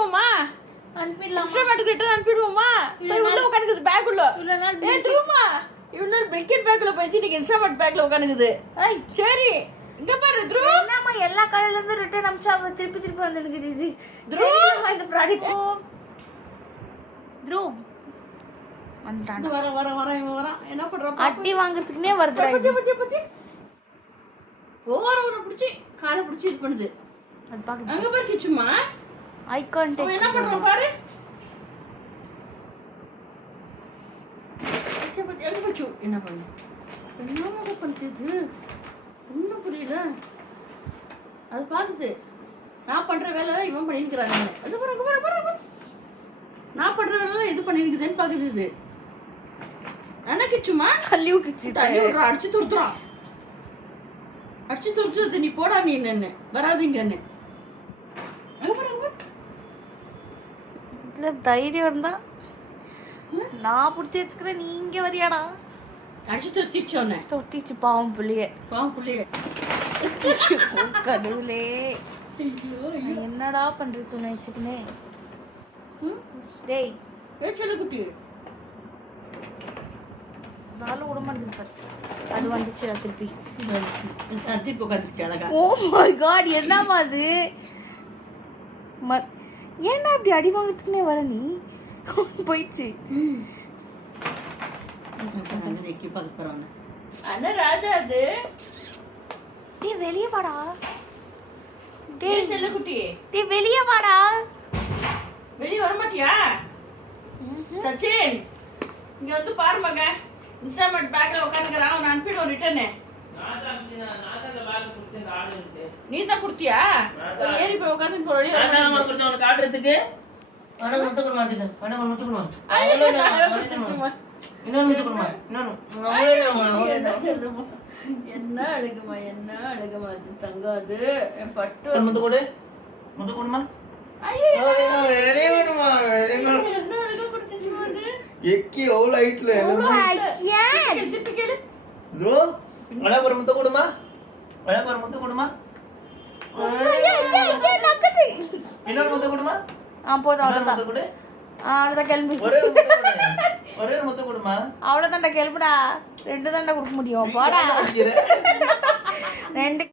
அனுப்பிடுவோமா? அனுப்பிடலாம். இன்ஸ்டாமார்ட்டுக்கு return அனுப்பிடுவோமா? போய் உள்ள உட்காந்துக்குது back உள்ள. ஏய் திரும்பமா இவ்வளோ பிஸ்கெட் பேக்ல போயிடுச்சு, நீங்க இன்ஸ்டாமார்ட் பேக்ல உட்காந்துக்குது. சரி இங்க பாரு த்ரூ. என்னம்மா எல்லா கடையில இருந்து ரிட்டர்ன் அனுப்பிச்சா திருப்பி வந்து எனக்கு இது த்ரூ இந்த ப்ராடக்ட். த்ரூ வந்துட்டான். வர என்ன பண்ற? அட்டி வாங்குறதுக்குனே வருது. பத்தி ஓவரவன புடிச்சி காலை புடிச்சி இது பண்ணுது. அது பாக்க அங்க பாரு கிச்சுமா. Eye contact. என்ன பண்றான் பாரு. பத்தி அங்க பச்சு என்ன பண்ணு? என்னமா பண்ணுது? ஒன்னும் புரியல. அது பாக்குது. நான் பண்ற வேலை இவன் பண்ணிருக்கானே. அது பாரு. நான் பண்ற வேலை இது பண்ணிருக்குதேன்னு பாக்குது இது. அண்ணா கிச்சுமா தள்ளி விட்டுச்சு. அடிச்சு துருத்துறான். அடிச்சு துருத்துறது. நீ போடா நீ என்னன்னு வராதிங்கன்னு. இல்ல தைரியம் தான். நான் புடிச்சு வச்சுக்கிறேன், நீங்க வரியாடா? அடிச்சு துருத்திடுச்சு அவனை. தொட்டிச்சு பாவம் புள்ளிய. கடவுளே என்னடா பண்றது உன்னை வச்சுக்கினே? டேய் செல்ல குட்டி நாளும் விட மாட்டேங்குது பாரு. அது வந்துச்சு திருப்பி திருப்பி உட்காந்துச்சு அழகா. ஓ மை காட் என்னம்மா அது? ஏன்னா அப்படி அடி வாங்கிறதுக்குனே வர நீ? போயிடுச்சு. அண்ணா ராஜா அது. டேய் வெளியே வாடா. டேய் செல்ல குட்டி டேய் வெளியே வாடா. வெளியே வர மாட்டியா? சச்சின் இங்க வந்து பாரு மக. இன்ஸ்டாமார்ட் பேக்ல உட்காந்துக்கிறான். அவன் அனுப்பிடுவோம் ரிட்டர்னு. நீ தான் குடுத்தியா? ஏறி போய் உட்காந்து போறோம். காட்டுறதுக்கு என்ன அழகுமா அது தங்காது பட்டு முத்து கொடு. முத்து கொடுமா. எக்கி எவ்வளவு ஹைட்ல ப்ரோ. அழகு ஒரு முத்து கொடுமா. அழகு ஒரு முத்து கொடுமா. இன்னொரு முத்து கொடுமா. போதும் அவ்வளோதான். முத்து கொடு. அவ்வளோதான் கிளம்பி. ஒரே முத்து கொடுமா. அவ்வளோதான்டா கிளம்புடா. 2 தாண்டா கொடுக்க முடியும். போடா 2